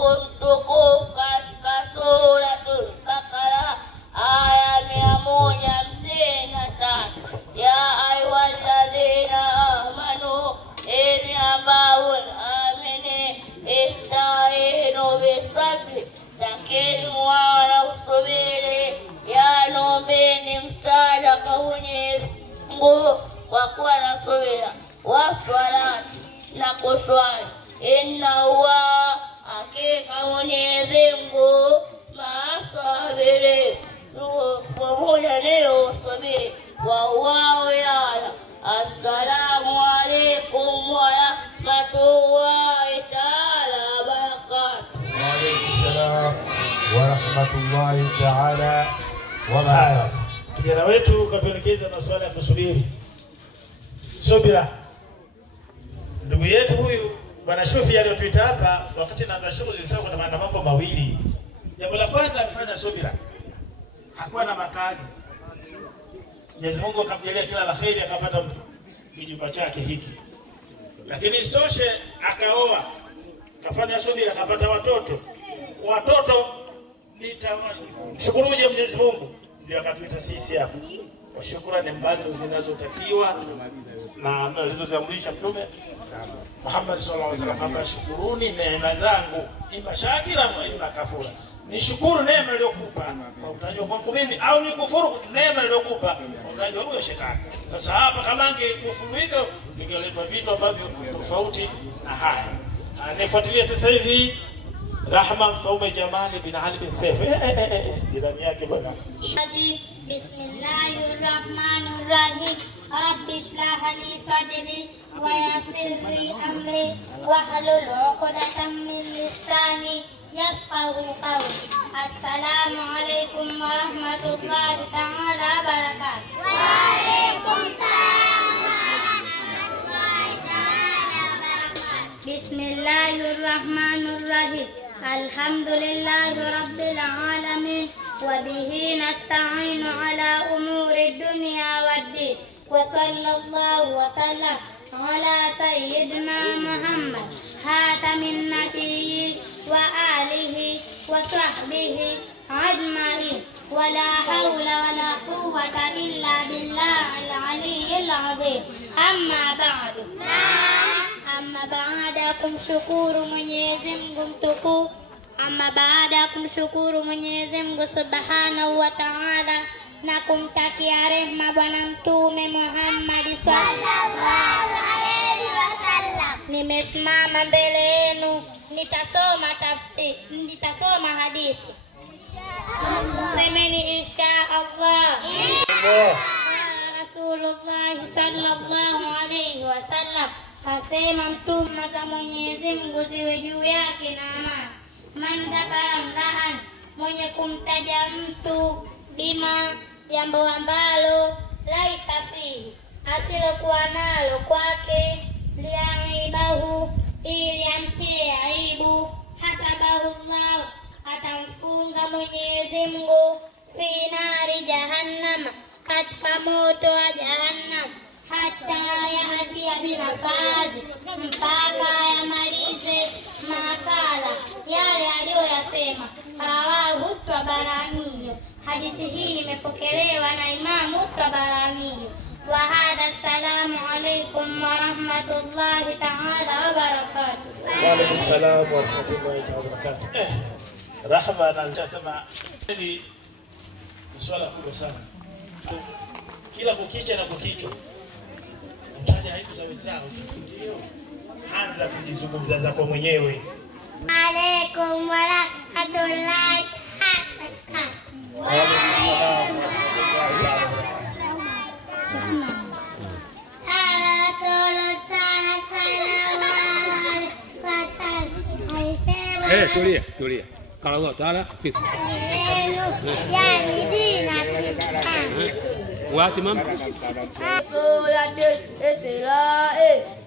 mtukufu katika suratul Baqara aya 153. Ya ayyuhalladhina amanu, enyi ambao mnaamini, ista'inu bis-sabri, takeni wala usubiri, yanombeni msaada kwa Mwenyezi Mungu kwa kuwa na subira, waswalati, na kuswali. Inna huwa, hakika Mwenyezi Mungu, maasabiri, pamoja leo usubiri, wa wao yala. Assalamu alaikum wa rahmatullahi ta'ala wa barakatuh. Wa alaikum salam wa rahmatullahi ta'ala wa barakatuh. Kijana wetu katuelekeza masuala ya kusubiri. Subira. Ndugu yetu huyu Bwana Shofi aliyotuita hapa wakati naanza shughuli nilisema kuna mambo mawili. Jambo la kwanza amefanya subira. Hakuwa na makazi. Mwenyezi Mungu akamjalia kila la kheri, akapata kijumba chake hiki. Lakini isitoshe akaoa. Kafanya subira, akapata watoto. Watoto nitamshukuru Mwenyezi Mungu. Ndio akatuita sisi hapa. Kwa shukrani ambazo zinazotakiwa na alizoziamrisha Mtume Muhammad sallallahu alaihi wasallam, kwamba shukuruni neema zangu, ima shakira wa ima kafura. Nishukuru neema niliyokupa kwa utajwa kwangu mimi, au nikufuru neema niliyokupa kwa utajwa huyo shetani. Sasa hapa kama angekufuru hivyo, vingeletwa vitu ambavyo tofauti na haya. Anafuatilia sasa hivi Rahma Mfaume Jamali bin Ali bin Saif. Jirani yake bwana. Bismillahirrahmanirrahim. Rabbi shrah li sadri wa yassir li amri wahlul 'uqdatam min lisani yafqahu qawli. Assalamu alaykum wa rahmatullahi ta'ala wa barakatuh. Wa alaykum salam wa rahmatullahi ta'ala wa barakatuh. Bismillahirrahmanirrahim. Alhamdulillahi rabbil alamin. وبه نستعين على أمور الدنيا والدين وصلى الله وسلم على سيدنا محمد خاتم النبيين وآله وصحبه أجمعين ولا حول ولا قوة إلا بالله العلي العظيم. أما بعد kumshukuru Mwenyezi Mungu mtukufu. Ama baada ya kumshukuru Mwenyezi Mungu Subhanahu wa Ta'ala na kumtakia rehema Bwana Mtume Muhammad sallallahu alaihi wasallam, nimesimama mbele yenu nitasoma hadithi. Semeni insha Allah. Rasulullah sallallahu alaihi wasallam kasema, mtume za Mwenyezi Mungu ziwe juu yake na amani, man dhakara mra'an, mwenye kumtaja mtu, bima, jambo ambalo laisa fihi, asilokuwa nalo kwake, liaibahu, ili amtie aibu, hasabahu Allah, atamfunga Mwenyezi Mungu, fi nari jahannam, katika moto wa jahannam, hata yahatia binafadhi, mpaka yamalize makala yale aliyoyasema. Rawahu Tabarani. Hadithi hii imepokelewa na Imamu Tabarani. Wa hadha, assalamu alaykum wa rahmatullahi ta'ala wa barakatuh. Wa alaykum salam wa rahmatullahi ta'ala wa barakatuh. Rahma anasema ni swala kubwa sana. Kila kukicha na kukichwa utaja aibu za wenzao, anza kujizungumza zako mwenyewe. Alaykum wa rahmatullahi ta'ala. Wa alaykum salam wa rahmatullahi. Tulia. Kalau Allah Ta'ala fit. Wapi mama? Suratul Isra,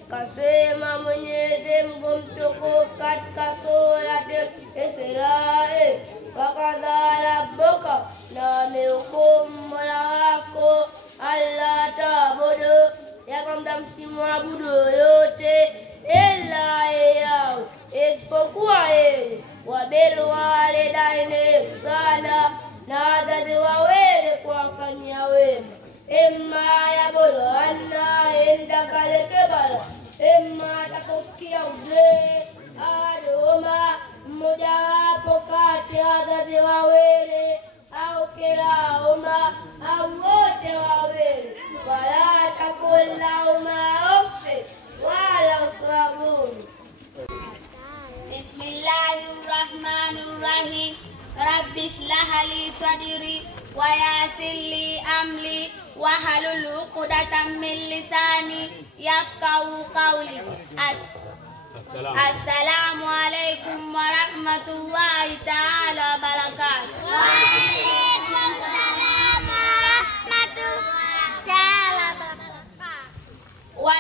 kasema Mwenyezi Mungu mtukufu katika suratul Isra, wakadha rabbuka, na amehukumu Mola wako, alla ta'budu, ya kwamba msimwabudu yote ila yeye, isipokuwa yeye. إما يبلغن عندك الكبر إما تكفي uzee ahaduhuma mmojawapo kati ya wazazi wawili au kilahuma au wote wawili, wala takul lahuma uffin wala usrabuni. Bismillahirrahmanirrahim. Rabbi shrah li sadri wa yassir li amri wahlul 'uqdatam min lisani yafqahu qawli. Assalamu alaikum warahmatullahi ta'ala wabarakatuh. Waalaikumsalam warahmatullahi ta'ala wabarakatuh.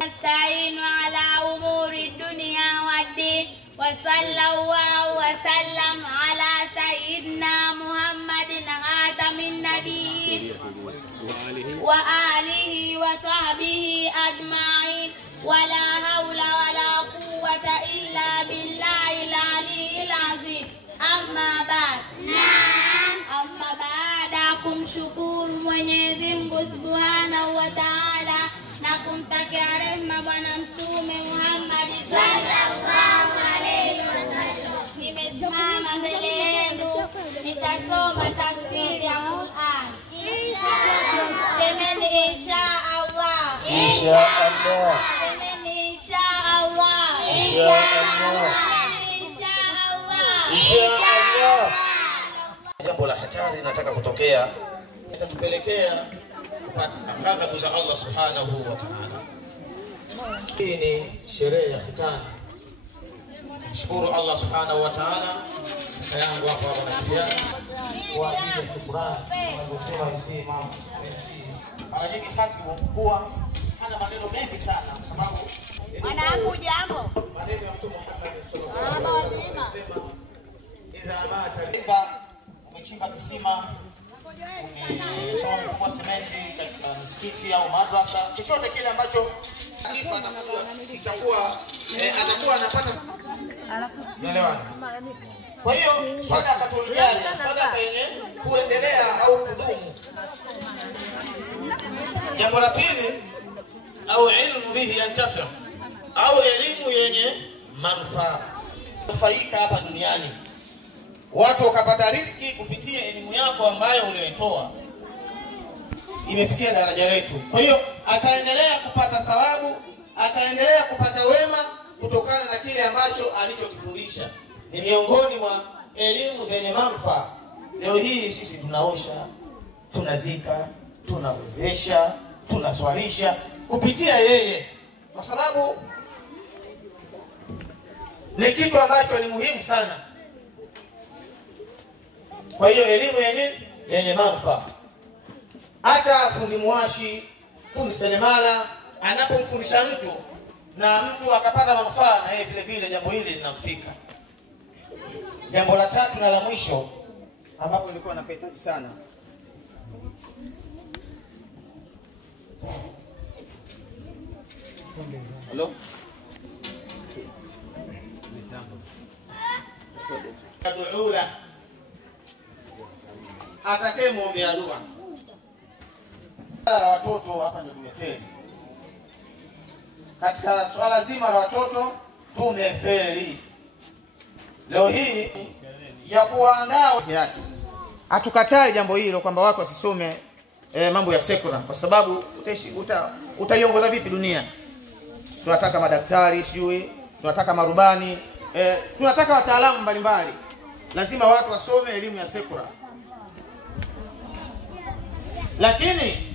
Nasta'inu ala umuri dunya waddin wa sallallahu wa sallam ala sayyidina Muhammadin khatamin nabiyyin wa alihi wa sahbihi ajma'in. ولا حول ولا قوة إلا بالله العلي العظيم. أما بعد. Naam. Amma baada kumshukuru Mwenyezi Mungu Subhanahu wa Ta'ala na kumtakia rehema Bwana Mtume Muhammad sallallahu alayhi wasallam. Nimesimama mbele yenu nitasoma tafsiri ya Qur'an. Semeni insha Allah. Insha Allah. Jambo la hatari nataka kutokea itatupelekea kupata adhabu za Allah subhanahu wa ta'ala. Hii ni sherehe ya khitani. Shukuru Allah subhanahu wa ta'ala yangu hapa wanatiana kwa ajili ya shukrani. Tunasema MC Imam MC mara nyingi khatibu huwa hana maneno mengi sana kwa sababu Mwanangu jambo. maneno ya Mtume Muhammad sallallahu alaihi wasallam idha mata umechimba kisima, umetoa mfuko wa sementi katika msikiti au madrasa, chochote kile ambacho alifa itakuwa atakuwa anapata unaelewa. Kwa hiyo sadaka tuliani, sadaka yenye kuendelea au kudumu. Jambo la pili au ilmu bihi yantafi, au elimu yenye manufaa kufaika hapa duniani, watu wakapata riziki kupitia elimu yako ambayo uliyoitoa. Imefikia daraja letu. Kwa hiyo ataendelea kupata thawabu, ataendelea kupata wema kutokana na kile ambacho alichokifundisha. Ni miongoni mwa elimu zenye manufaa. Leo hii sisi tunaosha, tunazika, tunawezesha, tunaswalisha kupitia yeye, kwa sababu ni kitu ambacho ni muhimu sana. Kwa hiyo elimu yenye manufaa. Hata fundi mwashi, fundi seremala anapomfundisha mtu na mtu akapata manufaa, na yeye vile vile jambo hili linamfika. Jambo la tatu na la mwisho ambapo nilikuwa napahitaji sana, hello, ad'ula atakaye muombea dua. La watoto hapa ndio tumefeli. Katika swala zima la watoto tumefeli. Leo hii ya kuandaa yake. Hatukatai jambo hilo kwamba watu wasisome mambo ya sekula, kwa sababu utaiongoza vipi dunia? Tunataka madaktari, sijui, tunataka marubani, tunataka wataalamu mbalimbali. Lazima watu wasome elimu ya sekula. Lakini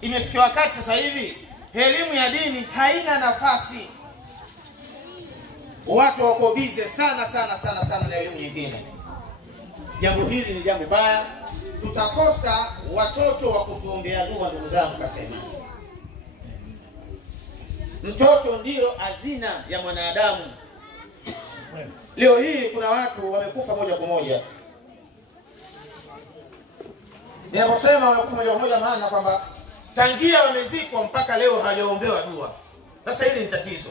imefikia wakati sasa hivi elimu ya dini haina nafasi. Watu wako bize sana na elimu nyingine. Jambo hili ni jambo baya. Tutakosa watoto wa kutuombea dua, ndugu zangu katika imani. Mtoto ndio hazina ya mwanadamu. Leo hii kuna watu wamekufa moja kwa moja. Ninaposema wamekufa moja kwa moja, maana kwamba tangia wamezikwa mpaka leo hawajaombewa dua. Sasa hili ni tatizo.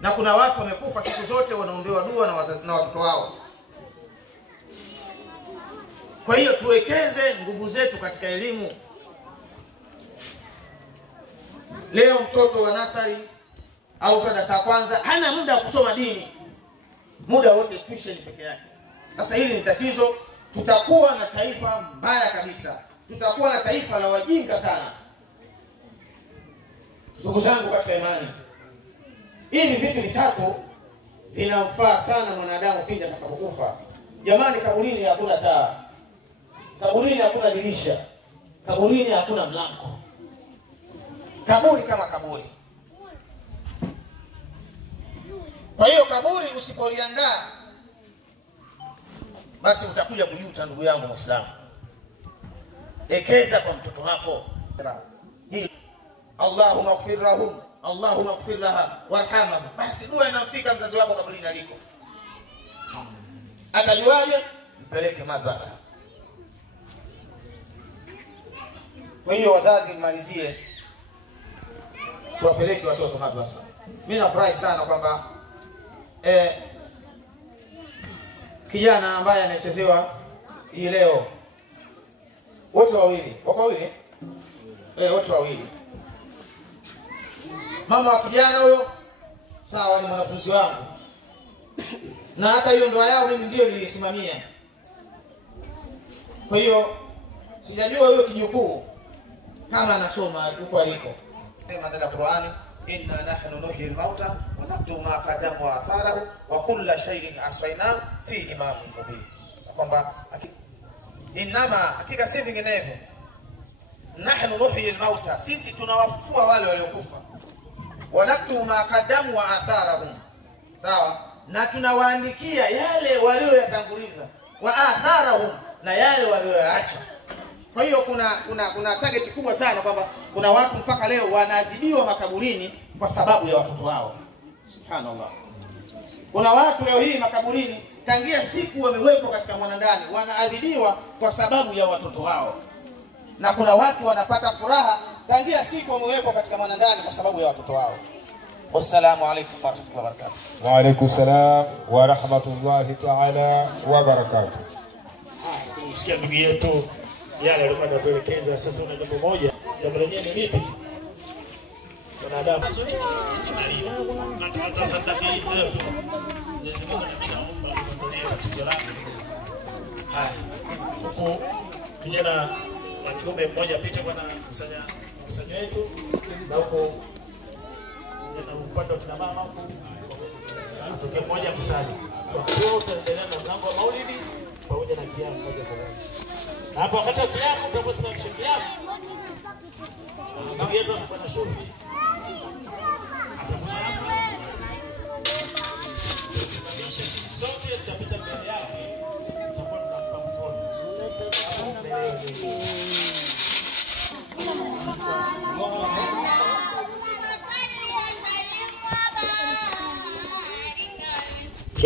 Na kuna watu wamekufa siku zote wanaombewa dua na watoto wao. Kwa hiyo tuwekeze nguvu zetu katika elimu Leo mtoto wa nasari au darasa kwanza hana muda wa kusoma dini, muda wote tuition peke yake. Sasa hili ni tatizo. Tutakuwa na taifa mbaya kabisa, tutakuwa na taifa la wajinga sana. Ndugu zangu katika imani, hivi vitu vitatu vinamfaa sana mwanadamu pindi atakapokufa. Jamani, kaburini hakuna taa, kaburini hakuna dirisha, kaburini hakuna mlango. Kaburi kama kaburi. Kwa hiyo kaburi usipoliandaa, basi utakuja kujuta ndugu yangu Muislamu. Ekeza kwa mtoto wako. Allahumma ighfir lahum, Allahumma ighfir laha warhamhum. Basi dua inamfika mzazi wako kaburini aliko. Atajuaje? Mpeleke madrasa. Kwa hiyo wazazi mmalizie kuwapeleke watoto madrasa. Mimi nafurahi sana kwamba kijana ambaye anachezewa hii leo, wote wawili, wako wawili? Wote wawili. Mama wa kijana huyo sawa ni mwanafunzi wangu. Na hata hiyo ndoa yao mimi ndio nilisimamia. Kwa hiyo sijajua huyo kijukuu kama anasoma huko aliko. Sema ndani ya Qur'ani, inna nahnu nuhyi al-mauta wa naktubu ma qaddamu wa atharahu wa kulla shay'in ahsaynahu fi imamin mubin. Kwamba inama hakika si vinginevyo, nahnu nuhyi al-mauta, sisi tunawafufua wale waliokufa, wa naktubu ma qaddamu wa atharahum, sawa, na tunawaandikia yale walioyatanguliza, wa atharahum, na yale walioyaacha. Kwa hiyo kuna target kubwa sana kwamba kuna watu mpaka leo wanaadhibiwa makaburini kwa sababu ya watoto wao. Subhanallah. Kuna watu leo hii makaburini tangia siku wamewekwa katika mwanandani wanaadhibiwa kwa sababu ya watoto wao. Na kuna watu wanapata furaha tangia siku wamewekwa katika mwanandani kwa sababu ya watoto wao. Wassalamu alaykum wa rahmatullahi wa barakatuh. Wa alaykum salam wa rahmatullahi ta'ala wa barakatuh. Tumsikia ndugu yetu yale alikuwa anatuelekeza. Sasa una jambo moja, jambo lenyewe ni lipi? Wanadamu tunataka sadaka hii leo. Mwenyezi Mungu anapenda omba kuondolee tatizo lako. Haya. Huko kijana wa kiume mmoja pita bwana kusanya wetu, na huko na upande wa kina mama huko atoke mmoja kusali. Kwa hiyo tutaendelea na mlango wa Maulidi pamoja na kiamu moja kwa moja. Na hapo wakati wa kiamu tutaposimamisha kiamu. Ndugu yetu anakuwa na shughuli. Atakuja hapa. Tusimamishe sisi sote, tutapita mbele yake. Tutakuwa tunampa mkono.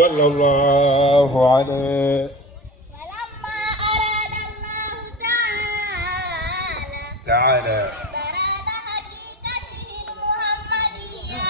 Sallallahu alayhi تعالى برهان حقيقته المحمدية.